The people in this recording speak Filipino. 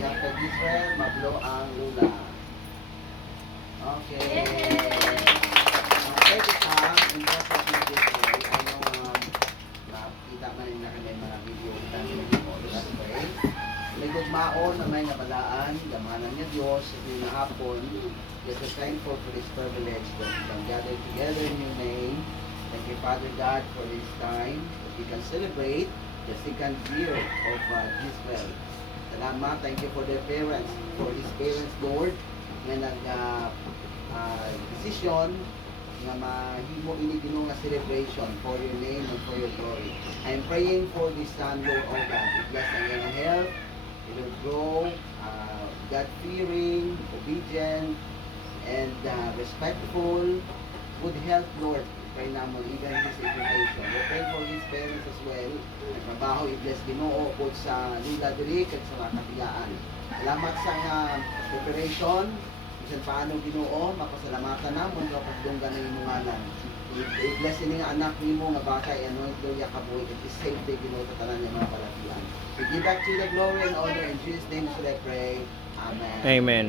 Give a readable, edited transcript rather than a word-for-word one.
After Israel, mablo ang lula. Okay. Okay, kita, in the process of this way, nakita man rin na kami mga video kita nila. Let's pray. May gugmaon na may nabalaan, gamanan niya Diyos, at yung hapon, just as thankful for this privilege that we can gather together in your name. Thank you, Father God, for this time that we can celebrate the second year of Israel. Salamat, thank you for their parents, for his parents, Lord, na decision nga mahimo ini Ginoo nga celebration for your name and for your glory. I'm praying for this son, Lord, all God. Bless ang iyong health, it will grow, God-fearing, obedient, and respectful, good health, Lord. Pray naman, even his education. We pray for his parents as well. Nagtrabaho, i-bless Ginoo po sa Lula Dirik at sa mga kapilaan. Salamat sa preparation. Bisan paano Ginoo, mapasalamatan namon sa pagdunggan ng imunganan. I-bless ini nga anak nimo nga bata anoint Gloria kabuhi at save day Ginoo sa tanan ng mga palatian. We give back to you the glory and honor in Jesus' name so I pray. Amen. Amen.